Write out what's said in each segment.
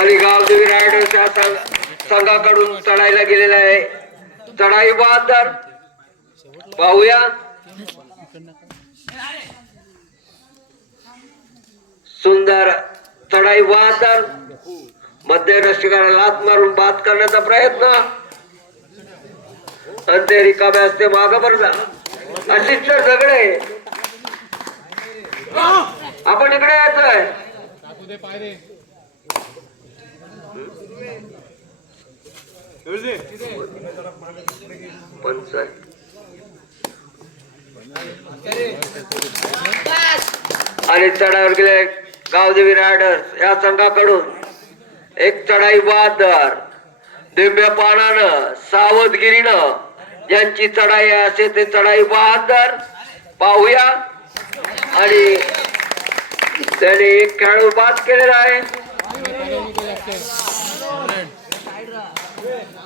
आणि गावदेवी रायडरच्या संघाकडून चढायला गेलेला आहे. चढाई बहादर पाहूया. सुंदर चढाई बहादर मध्य रस्त्याला लात मारून बाद करण्याचा प्रयत्न. आणि ते असते माग बरला अशीच तर सगळे. आपण इकडे यायचंय. आणि चढावर गेले गावदेवी रायडर्स या संघाकडून. एक चढाई बहादर. दिव्य पानानं सावधगिरीनं ज्यांची चढाई असे ते चढाई बहादर. पाहूया. आणि त्याने एक खेळाडू बाद केलेला आहे.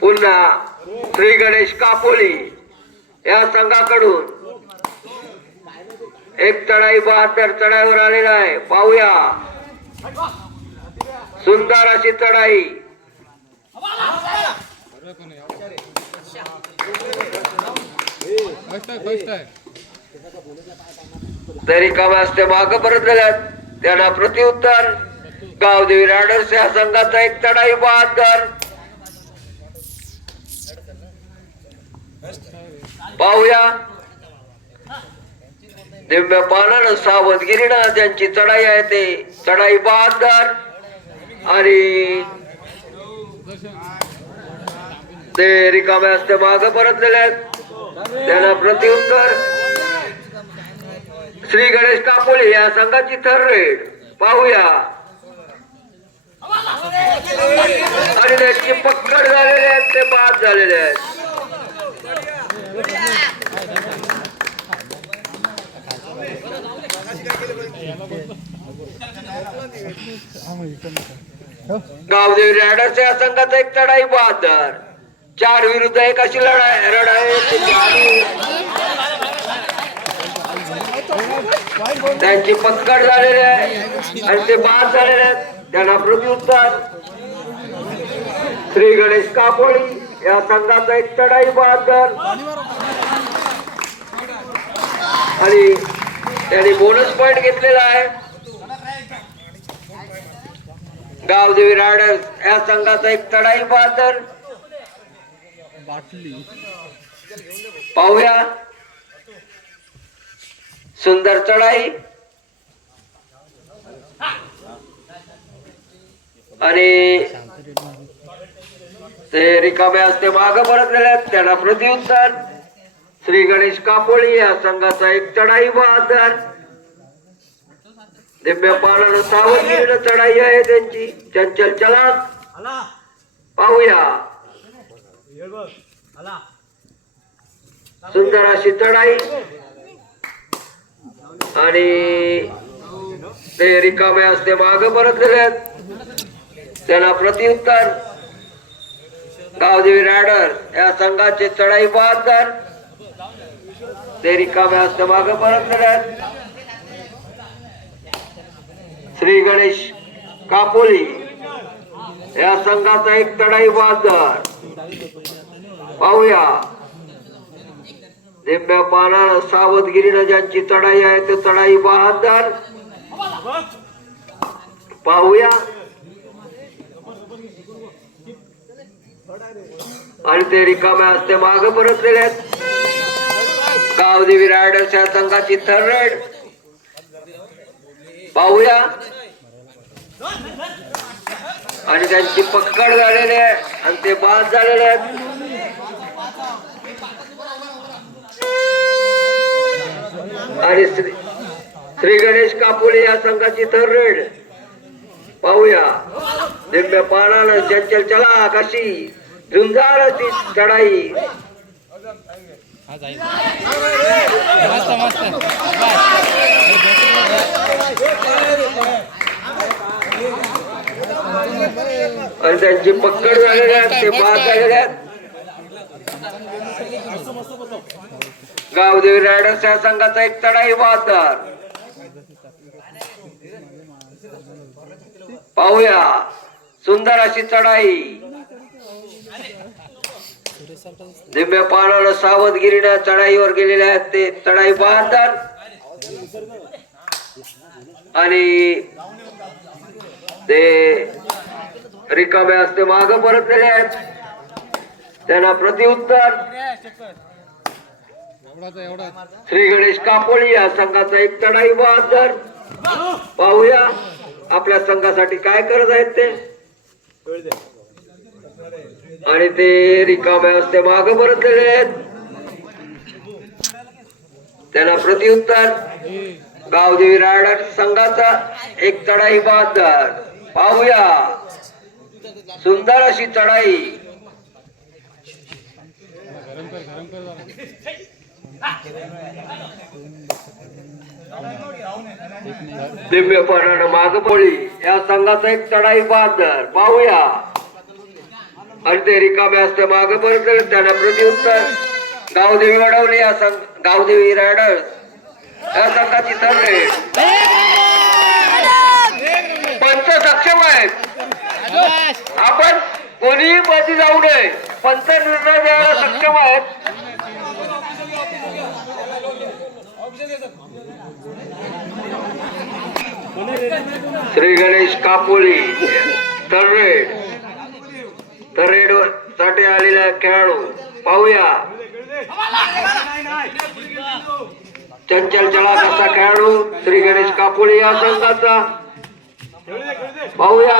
पुन्हा श्री गणेश कापोली या संघाकडून एक चढाई बहात्तर चढाईवर आलेला आहे. पाहूया. सुंदर अशी चढाई. तरी कमी असते. माग परत झाल्यात त्यांना प्रत्युत्तर. गावदेवी राडर्स या संघाचा एक चढाई बहात्तर पाहूया. दिव्य पानानं सावधगिरीनं त्यांची चढाई आहे ते. चढाई बहादर. आणि ते रिकामे असते माग परतलेले आहेत. त्यांना प्रतिउत्तर श्री गणेश कापोले या संघाची थर रेड पाहूया. आणि त्यांची पक्कड झालेले आहेत ते बाद झालेले आहेत. गावदेवी रॅडरच्या या संघाचा एक चढाई बहादर. चार विरुद्ध एक अशी लढाई लढाई त्यांची पत्कड झालेली आहे आणि ते बाद झालेले आहेत. त्यांना प्रत्युत्तर श्री गणेश कापोळी या संघाचा एक चढाई बहादर. आणि त्यांनी बोनस पॉइंट घेतलेला आहे. गावदेवी रायडर्स या संघाचा एक चढाई बहादर. पाहूया. सुंदर चढाई. आणि ते रिकामे असते माग परतलेल्या त्यांना प्रतिउत्तर श्री गणेश कापोळी या संघाचा एक चढाई बहादर दिव्य पानानं सावधगिरीनं चढाई आहे त्यांची. चंचल चला. पाहूया. सुंदर अशी चढाई. आणि ते रिकामे असते माग परतलेल्या त्यांना प्रत्युत्तर. गावदेवी रायडर या संघाचे चढाई बहादर ते रिकामे असते माग परत श्री गणेश कापोली या संघाचा एक चढाई बहादर पाहूया. दिव्य पानानं सावधगिरीनं ज्यांची चढाई आहे ते चढाई बहादर पाहूया. आणि ते रिकाम्या असते माग परतलेले आहेत. गावदेवी रायडर्स या संघाची थर्ड पाहूया. आणि त्यांची पक्कड झालेली आहे. आणि ते बाद झालेले आहेत. आणि श्री श्री गणेश कापोले या संघाची थर्ड रेड पाहूया. दिव्य पानानं चंचल चला कशी अशी चढाई. मस्त मस्त आणि त्यांची पक्कड झालेली आहे ते बाद झालेले आहेत गावदेवी रायडर्स या संघाचा एक चढाई बहादर पाहूया. सुंदर अशी चढाई. दिव्य पानानं सावधगिरीनं चढाईवर गेलेले आहेत ते चढाई बहात्तर आणि ते रिकामे असते माग परतलेले आहेत. त्यांना प्रतिउत्तर श्री गणेश कापोळी या संघाचा एक चढाई बहादर पाहूया आपल्या संघासाठी काय करत आहेत ते. आणि ते रिकामे असते माग परतलेले आहेत. त्यांना प्रतिउत्तर गावदेवी रायडा संघाचा एक चढाई बहात्तर पाहूया. सुंदर अशी चढाई. दिव्यपणानं माग पोळी या संघाचा एक चढाई बहात्तर पाहूया. आणि ते रिकामे असते माग परत त्यांना प्रतिउत्तर गावदेवी वडवली या संघ गावदेवी राडळ या संघाची ठरले पंच सक्षम आहेत. आपण कोणीही मध्ये जाऊ नये. पंच निर्णय द्यायला सक्षम आहेत. श्री गणेश कापोली तर रेडवर साठी आलेला खेळाडू पाहूया. चंचल चलाकाचा खेळाडू श्री गणेश कापुळे या संघाचा. पाहूया.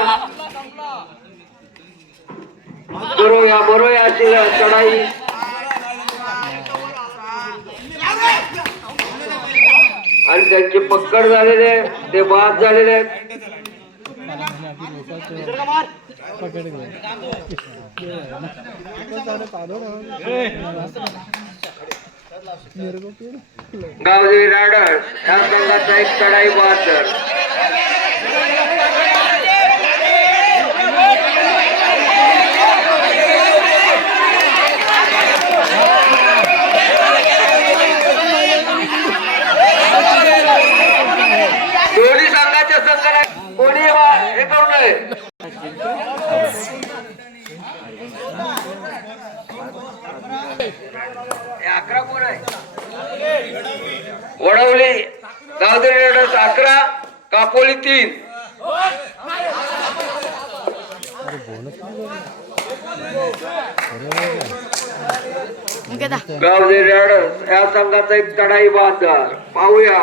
बरोया बरोया अशी चढाई. आणि त्यांचे पक्कड झालेले ते बाद झालेले आहेत. पकड गावदेवी राडर ह्या संघाचा एक चढाई बहादर दोन्ही संघाच्या संघाला कोणी वा- हे करू नये हे अकरा कोण आहे वडवली गावदेवी रायडर्स अकरा कापोली तीन. गावदेवी रायडर्स या संघाचा एक चढाई बहात्तर पाहूया.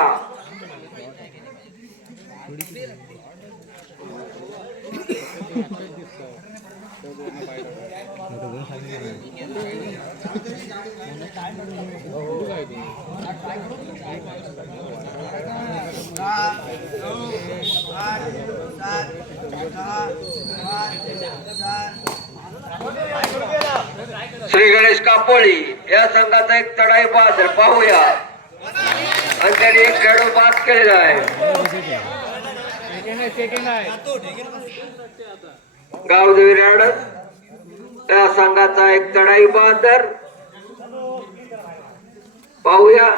श्री गणेश कापोळी या संघाचा एक चढाई बहात्तर पाहूया. आणि त्यांनी एक खेळाडू बाद केलेला आहे. गावदेवी रायडर या संघाचा एक चढाई बहादर पाहूया.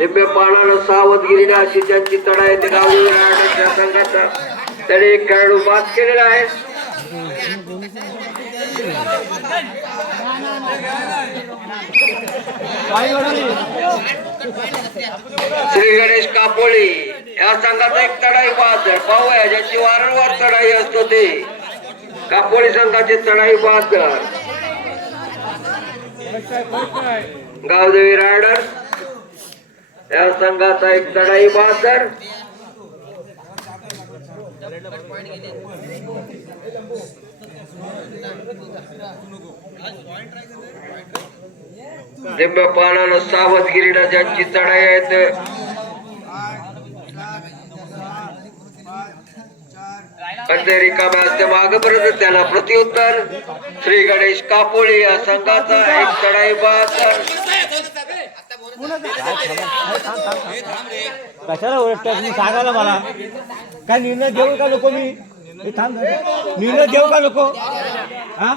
दिव्य पानानं सावधगिरीने अशी त्यांची चढाई ते गावदेवी रायडर त्या संघाचा त्याने एक खेळाडू बाद केलेला आहे. श्री गणेश कापोळी या संघाचा एक चढाई बहात्तर पाहूया ज्याची वारंवार चढाई असतो ते. कापोळी संघाची चढाई बाद. गावदेवी रायडर या संघाचा एक चढाई बाजार. दिव्य पानानं सावधगिरीनं ज्यांची चढाई आहे ते पण ते माग परत त्याला प्रत्युत्तर. श्री गणेश कापोळी या संघाचा एक चढाई बाजार. कशाला ओळखतात तुम्ही सांगायला मला. काय निर्णय देऊ का नको मी? थांब. निर्णय देऊ का नको? हा?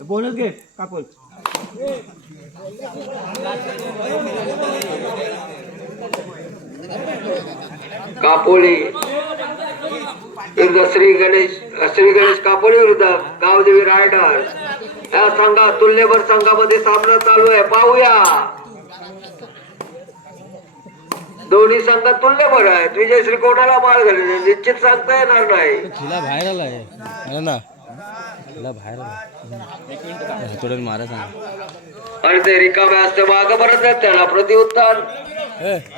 बोलच घे कापूल कापोली विरुद्ध श्री गणेश श्री गणेश कापोली विरुद्ध गावदेवी रायडर या संघात तुल्यभर संघामध्ये सामना चालू आहे. पाहूया. दोन्ही संघ तुल्यभर आहेत. विजयश्री कोणाला मार घालले निश्चित सांगता येणार नाही. तुला बाहेर आला आहे. अरे ना. तुला बाहेर आला हातोड्याने मारा सांग. आणि ते रिकामे असते माग परत त्याला. प्रतिउत्तर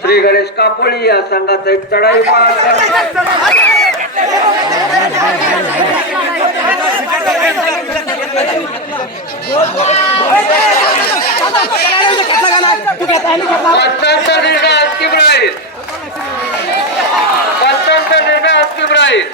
श्री गणेश कापोली या संघाचा एक चढाई मार. पंचांचा निर्णय अंतिम राहील पंचांचा निर्णय अंतिम राहील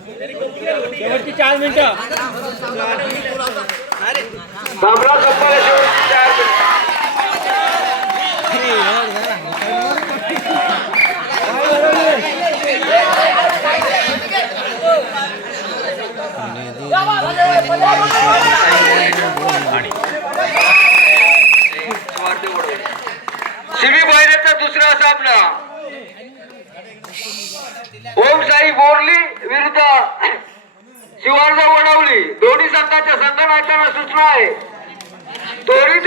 शेवटची चार मिनिटं सामना संपायला शेवटची चार मिनिटं. शिवी बैलाचा दुसरा सामना ओम साई बोरली विरुद्ध. शिवार्ज वडवली. दोन्ही संघाच्या संघनायकांना सूचना आहे. दोन्ही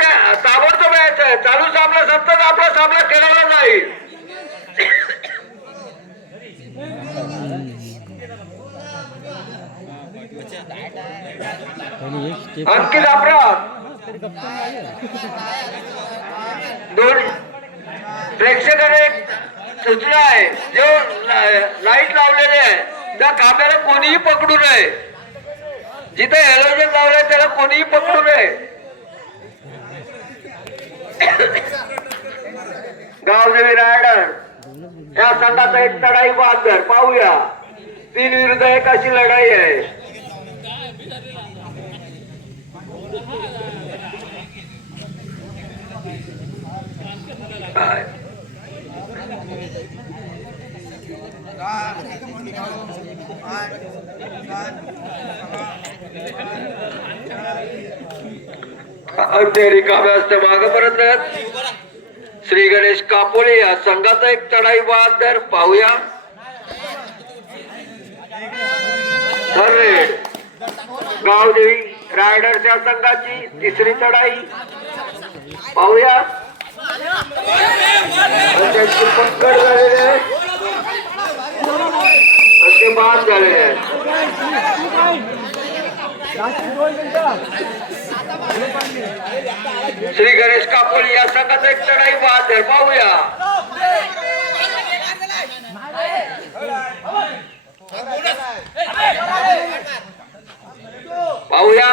ताबडतोब यायचं आहे. चालू सामना सतत आपला सामना केलेला नाही अंकित अपराध. दोन प्रेक्षकांना एक सूचना आहे. जो लाइट लावलेले आहे त्या कामाला कोणीही पकडू नये. जिथे हॅलोजन लावलंय त्याला कोणीही पकडू नये. गावदेवी रायगड. या संघाचा एक चढाई बांधर पाहूया. तीन विरुद्ध एक अशी लढाई आहे. ते रिकामे असते माग परत श्री गणेश कापोले या संघाचा एक चढाई बहादर पाहूया. गावदेवी रायडरच्या संघाची तिसरी चढाई. पाहूया. पंकड झालेले पकड ते बाद झालेले आहेत. श्री गणेश कापोली या संघाचा एक चढाई बहादर पाहूया. पाहूया.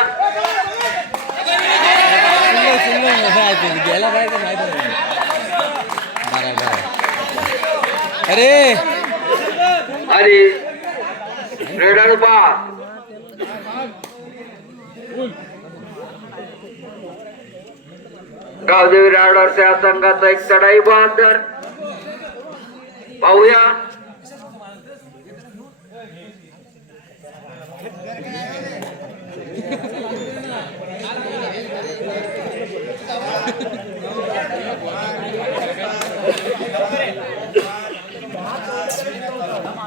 गेला माहिती बरं बरं अरे. आणि रेडर बा गावदेवी रायडरच्या या संघाचा एक चढाई बहादर. पाहूया.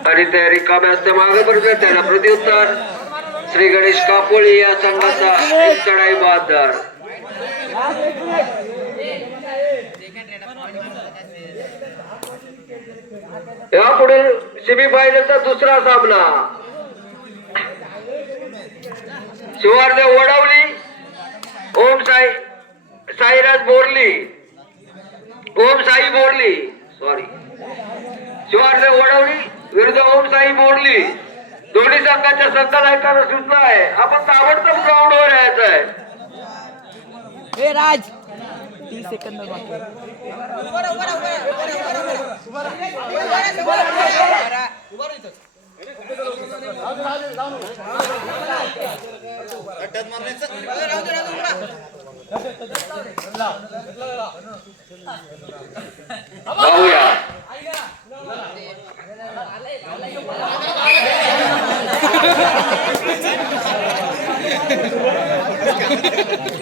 आणि त्या रिकाम्या असते मागे बरोबर त्याला प्रत्युत्तर श्री गणेश कापोळी या संघाचा एक चढाई बहादर. यापुढे शिबी पाहिजेचा दुसरा सामना. शिवारदेव वडावली ओम साई साईराज बोरली ओम साई बोरली सॉरी शिवारदेव वडावली विरुद्ध ओम साई बोरली. दोन्ही संघाच्या संघनायकांना सूचना आहे. आपण ताबडतोब ग्राउंडवर यायचं आहे राज तीस सेकंद बाकी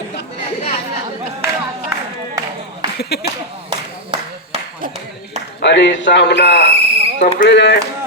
आहे. पाहूया आणि सामना संपलेला आहे